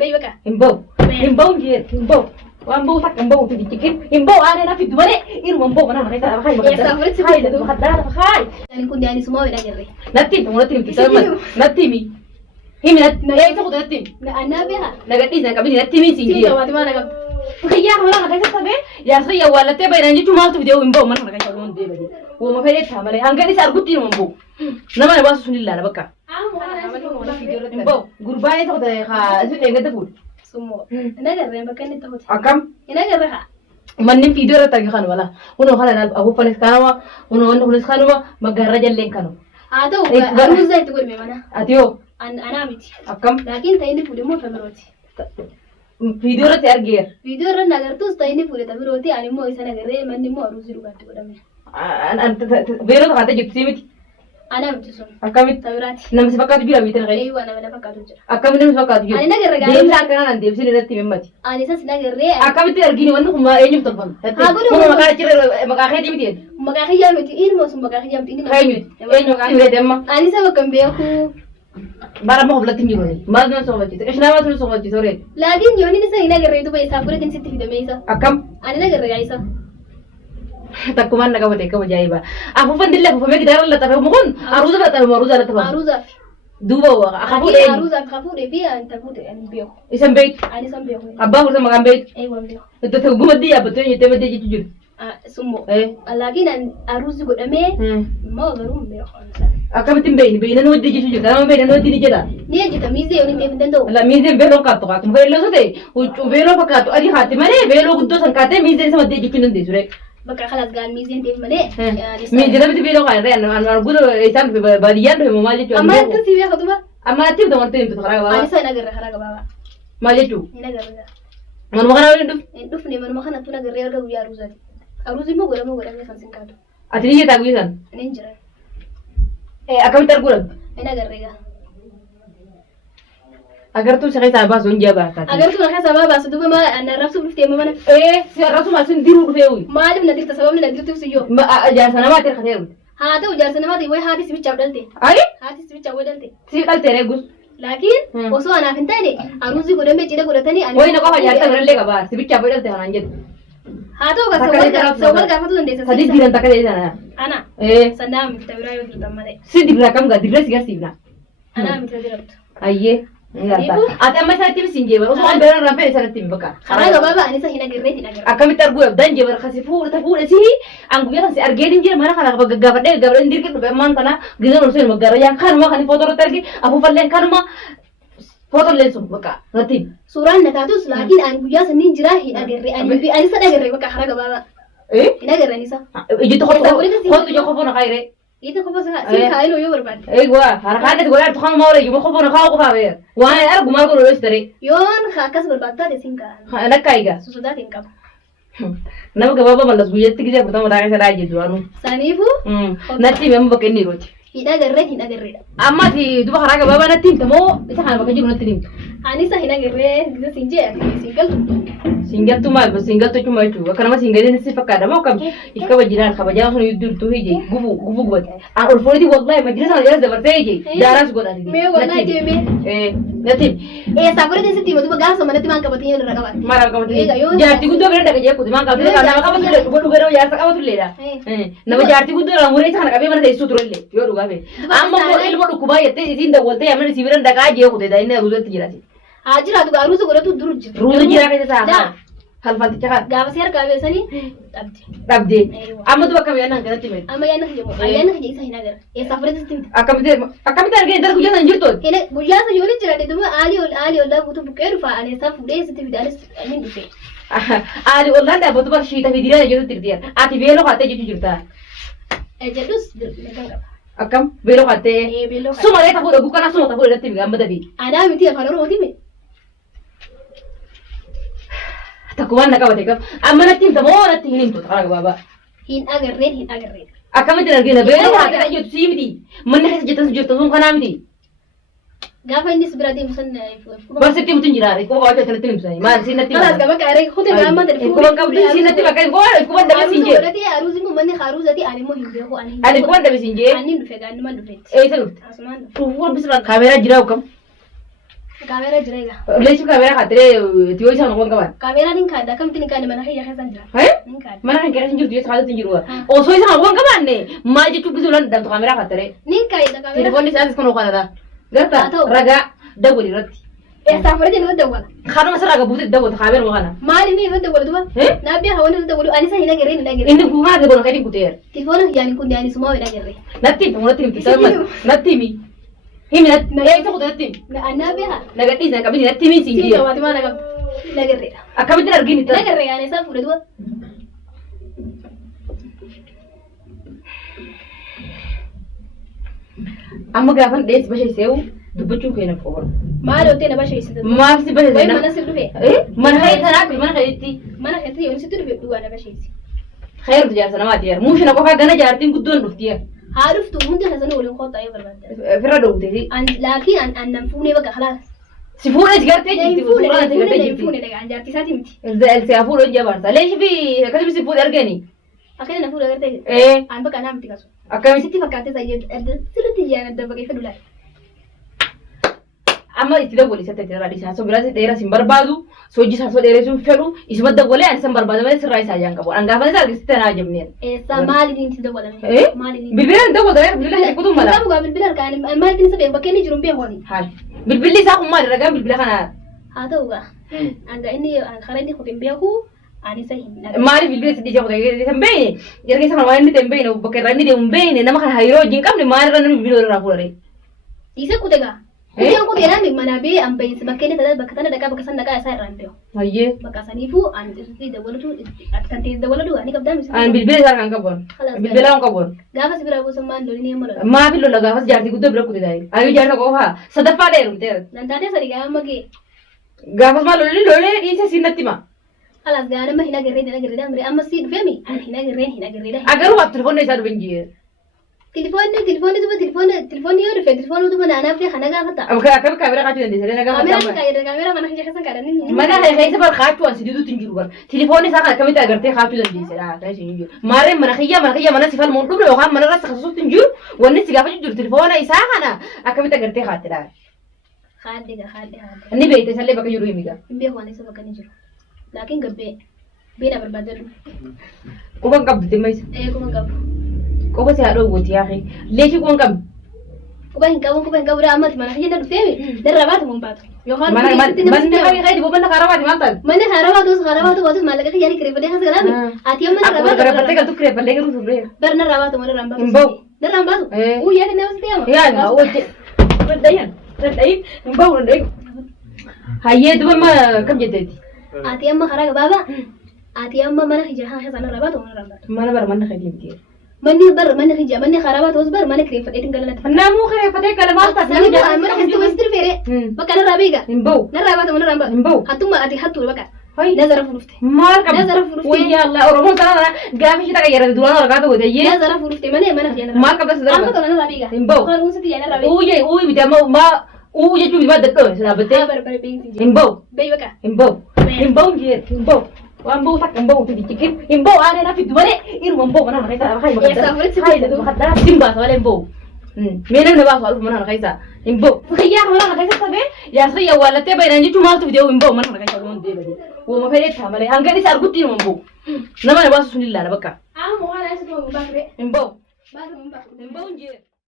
بيبكا himbau jir himbau wambau tak himbau tu dikikin himbau ana na fitu bale iru wambau mana nak kata khai يا سافرت khai dah khadar khai يعني كنت يعني سماوي لا جري natti tu natti tu sama natti mi himi natti tu natti أنا بها nagati na kabini natti mi singi سيجا واتي ما نقب khaya mana nak kata sabe ya khaya wala te bayran ji cuma tu video himbau mana nak kata mon de bade wo ma fere ta male hangani sar gutti no wambau nama ne basu sunilla na baka himbau gurbani tu da kha su ne ngata fu سمو أنا جري بكني تهوت akam أنا جريها mannin video ra tagi khanu wala uno khala na abu fanis kanwa uno hulis kanwa magarra jallen kanu هذا هو أنا زي تقول ميمانا atio أنا ميتي akam لكن تايني فودي مو فمروتي video ra targer فيديو رن نقرتوس تايني فودي تمروتي أنا مو إسنا جري مني مو أروزي لو قاتي قدامي an vero ta kata jipsi miti أنا ميتي سون akamit تمراتي nam sepakat jira mitel gai أيوة أنا بلا فكاتو جرا akamit nam sepakat jira أنا نقرر dem sa kana nan dem sini ratti memmati أنا ساس نقرر akamit argini wannu kuma enyum tolfan Agudo. kuma makara chira makara khedi miti مكاخي ميتي إيه مو سو مكاخي ميتي إني khaymi enyo ka mire demma أنا سوا كم بيأكو bara mo hobla tingi roni mas non so vati ishna ma tu so vati sore لكن يوني نسا هنا قرر تو بيسافر كن ستي في دميسا akam أنا نقرر عيسى takuman naga wate kama jaiba aku fandilla aku famegi daral la tabe mo kon aruza la tabe maruza la tabe عروزة duba wa akhafu أكيد de عروزة خافوري فيها أنت فوري أنا بيأكو isam bait أنا سام بيأكو abba ko sama gambait أيوة بيأكو to to gumadi ya bato ni tebe de jujur سمو eh لكن عروزة قد أمي ما غيرهم بيأكو akam timbe ni beina no de jujur dama beina no dini jeda نيجي تميزي يوني تفندو la mize velo katto ka tum velo sote u velo pakato adi hati mane velo guddo sankate mize sama de jukinin de sure بكرة خلاص قال ميزين تيف مني mize na biti velo ka re an gudo isan badiyan do ma je أما أنت سيبي خطوبة amma tim do man tim to khara أنا ba سأنا قرر بابا ma je tu هنا قرر man mo kana ndu دفني من ما خنا تونا قرر قبل ويا عروزة عروزة مو قرر خمسين كادو atini je taguisan نينجرا akam tar gulag هنا قرر agar tu sakai sabah sonja ba ta أقول لك أنا سبب بس دوبما أنا رفسو بفتي ما أنا si rasu ma sun diru fewi ما أدري ندير تسبب من ندير تفسيو ma ja sana ma ter khateru هذا وجالس أنا ما أدري وين هذه سبيتش عبدالتي ali هذه سبيتش عبدالتي si kal tere gus لكن وصو أنا فهمتني عروزي قدام بيجي قدام تاني أنا woi na ko hajar ta relle ga bar si bicha bodal te hanan jet هذا وبس سوال قافة تندي sadi diran ta kale sana أنا سنام تبراي وتردم مالي si digra kam ga digra sigar sibna أنا متردد ayye ngata ate amma sa tim sinje ba so an beran rafe sa tim baka أنا بابا أنا سهينا قريت هنا قريت akam tar gu dan je bar khasi fu ta fu si an gu ya si argedin je mana kala ga ga de ga ndir ke be man kana gidan usul magara yang kan ma kan foto targi abu fallen kan ma foto lensu baka ratib سوران نتاتوس لكن أنا بيجا سنين جراحي أقري أنا سأنا قري بكا حركة بابا eh هنا قري نيسا iji to foto jo khofo na khaire itu kau pasang sih kain loyo berban eh gua harakate gua tu khang maure ju khofo na khaw ko fawe wa ar gumar ko ro stare yon khakas berban tadi singka na kaiga sudah tingkap nam ga baba malas guyet tigje pertama daga sa raje duanu sanifu natti mem bakeni roti hina gerre amma ti duba haraga baba natti tamo isa han bakaji natti nim anisa hina gerre gitu sinje single singal tu mal singal tu cuma itu karena singal ini sih fakada mau kam ikka wajiran khabaja so yudur tu hiji gubu buat an ulfoni di wallahi majlis ana jaza barte hiji daras goda di me wala je me natti sabure desi tiba tuba gas sama natti man kabati yin ragabat mara kabati jarti gudo bere daga je kudi man kabati kana kabati le gudu gero ya kabati le da na jarti gudo la mure sana kabe mana dai suturelle yo ruga be amma ko ilmo du kuba yette idin da wolte yamani sibiran daga je kudi da ina ruzo tijirati ajira tu garuzo gore tu durj ruzo jira ke sa hal falti chakat gaba ser kabe sani tabdi amma du bakam yana ganati me amma yana hije ayana hije isa hina gar e sabure desi tim akamite arge dar gujan anjirto ene guyya sa yoni jira de dum ali wala butu bukeru fa ane sa fude se tibi dalis anin dufe ali wala da butu bar shita vidira jeto tirdiya ati velo khate jetu jirta e jedus meganga akam velo khate velo suma re ta fude gukana suma ta fude tibi gamba dadi ada miti ya faloro moti me takuwan nakawate kam amma natim tamo natti hinim to taraga baba hin agarre akamite arge na velo khate na jetu simidi man ne jetu jirta sum kana miti gafa ini seberati musan bas tim tunjirare ko wajah tan tim sai man sinati خلاص gaba kare khote gama dari ko ban kabdi sinati bakai ko ban da sinje berarti aruzi mu manni kharuzati ani mo himbe ko ani ani ko ban da sinje ani dufe ga ani man dufe eh salut asman tu won bisra kamera jiraw kam كاميرا جريجا ليش كاميرا خاطري تيوي سان كون كمان كاميرا نكادا كم تنكاد من هي خسان جرا هاي نكاد mana kan kira sinjur dia sekali sinjur wa o so isa wan kaman ne ma je tu gizulan dan kamera khatere نكادا كاميرا telepon ni sai kono kana da garta raga dawli ratti سافر جنة دول khano masara ga buti dawo kamera wa kana مالي مي فدول دوا نبي هون دول أنا سهينا جرين لا جرين inni ku ha de bono kadi kuter تلفون يعني كنت يعني سماه ولا جرين natti mo natti mi himi natti ta ko natti أنا بيها naga tisa kabini natti mi singi سيدا واتي ما نقب لا جرين akabiti argini لا ta جرين يعني سافر دوا amma gafan des bashe seu dubuchu kenan ko ما لو تينا باش يسد ma fi bashe وين ما na نسيب دفع man haytana bi man hayti ما أنا خدتي يوم ستة دفع دوا أنا باش يسد خير تجار سنوات يار مو شنو كوكا غنا جارتين قدون دفتيا عرفت وانت حسن ولا خط أي برباد فرا دوتي لكن أن نفوني بقى خلاص سيفونا جارتي جبتي وصورة جارتي جبتي يفوني لك عن جارتي ساتي متي السيافور جبارتا ليش في كتب سيفود ارجاني أخيرا نفوني لك ايه عن بقى أنا متي كاسو اكمل ستي فكرت زي سلتي جانا دبا كيف دولا اما يتدولي ستة ترى دي ساسو بلا تيرا سيمبربادو سوجي ساسو ديري سو فلو اسمه دولي ان سيمبربادو ما سراي ساجان كبو ان غافا سال ستنا جمنين مالي دين تدولا ايه مالي بالبلان دو ده بالله كتب ملا لا بقى بالبلان كان مالي دين سبب بكني جرم بيه هوني هاي بالبلي ساكو ما رجع بالبلا كان هذا هو عند إني خليني خدين بيهو أنا سهين ماري بالبلي سدي جاكو ده تنبين يرجع سان وين تنبين وبكراني ده تنبين انما كان هيرو جين كم ماري رن بالبلي رافوري يسا كودega Ini aku kira nih mana be ambil sebagainya tadi bakatnya dekat bakasan dekat saya rampio. Aye. Bakasan ibu an itu dawal tu akan tidak dawal tu ani kabda misalnya. An bilbil sarang kabon. Bilbil ang kabon. Gafas sibira bu semman dulu ini malu. Ma bilo la gafas jarti kudo bro kudo dai. Ayo jarta ko ha. Sadafa de rumte. Nanti sari gam magi. Gafas ma lole di se sinatti ma. Alas gana mah hina gerida amri amma sid femi. An hina gerida. Agar wa telefon ne sar benji. Telepon ni udah telepon itu mana anak dia khana gak kata. Akab kamera katu dan desanya gak kamera mana kerja kesan kada nih. Mana kayak sebar katu an sidu tunjur bar. Telepon ni sakal kami tak gerti katu dan desanya kayak sini. Mare mana khia mana sifal montu bro kan mana rasa kasus tunjur. Wanni siapa tunjur telepon ay sakana. Akab tak gerti katu dah. Khade. Ini bete salle baka juru imiga. Imbe wani sa baka ni juru. Lakin gabbe bina berbadal. Ko bang kab dimais. Ko bang kab. Ko ba sai ado goti ya kai. Leshi ko kab. Ko bang kab da amat mana khia da femi. Da rabat mun bat. Yo har mana kai di boban karabat mantan. Mana karabat watus malaga yani kire bade has galami. Atiya mana rabat. Aku kira pate tu kire palle ke rusu bre. Berna rabat mana rambat. Imbau. Da rambat. Ya ne was tiya. Ya na o je. Dayan. Imbau ndai. Haye du ma kam jete. Atiya ma kharaga baba. Atiya ma mana khija ha sana rabat mana rambat. Mana bar mana khadi mti. Mana khija mana kharabat was bar mana kire fate tinggal na. Na mu kire fate kala ma ta. Namu mana khistu wastir fere. Bakala rabiga. Imbau. Na rabat mana rambat. Imbau. Hatuma ati hatu baka. Hai. Nazara furufte. Mal kam. Nazara furufte. Wayya Allah oromo sana gami kita kaya ra duana ra to ye. Nazara furufte mana khija na. Mal kam sadar. Amma to na rabiga. Imbau. Kalau musti yana rabiga. Uye bita ma uye tu biba dakko sana bete. Bar bing. Imbau. Bei baka. Imbau je. Imbau. Wambau tak imbau tu dikit. Imbau ada na fitu bare. Iru imbau mana nak kita kai Ya sama hai tu khadda simba soal imbau. Mena ne ba soal mana nak kita. Imbau. Khiya mana nak kita sabe? Ya khiya wala te bayran ji tumal tu video imbau mana nak kita lon de bade. Wo ma fere ta male an gani sar gutti no imbau. Na mana ba su sunilla na baka. Amo wala su to mu bakre. Imbau. Ba mu bakre. Imbau je.